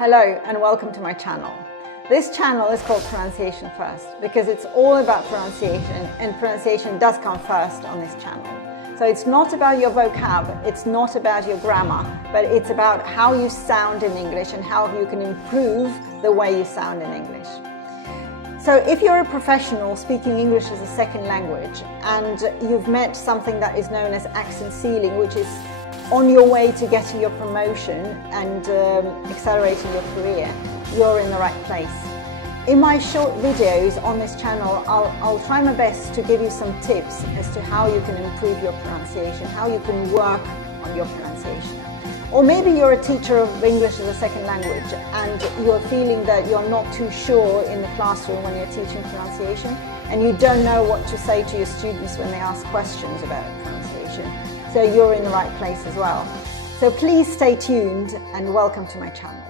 Hello and welcome to my channel. This channel is called Pronunciation First because it's all about pronunciation, and pronunciation does come first on this channel. So it's not about your vocab, it's not about your grammar, but it's about how you sound in English and how you can improve the way you sound in English. So if you're a professional speaking English as a second language and you've met something that is known as accent ceiling, which is on your way to getting your promotion and accelerating your career, you're in the right place. In my short videos on this channel, I'll try my best to give you some tips as to how you can improve your pronunciation, how you can work on your pronunciation. Or maybe you're a teacher of English as a second language and you're feeling that you're not too sure in the classroom when you're teaching pronunciation and you don't know what to say to your students when they ask questions about pronunciation. So you're in the right place as well. So please stay tuned and welcome to my channel.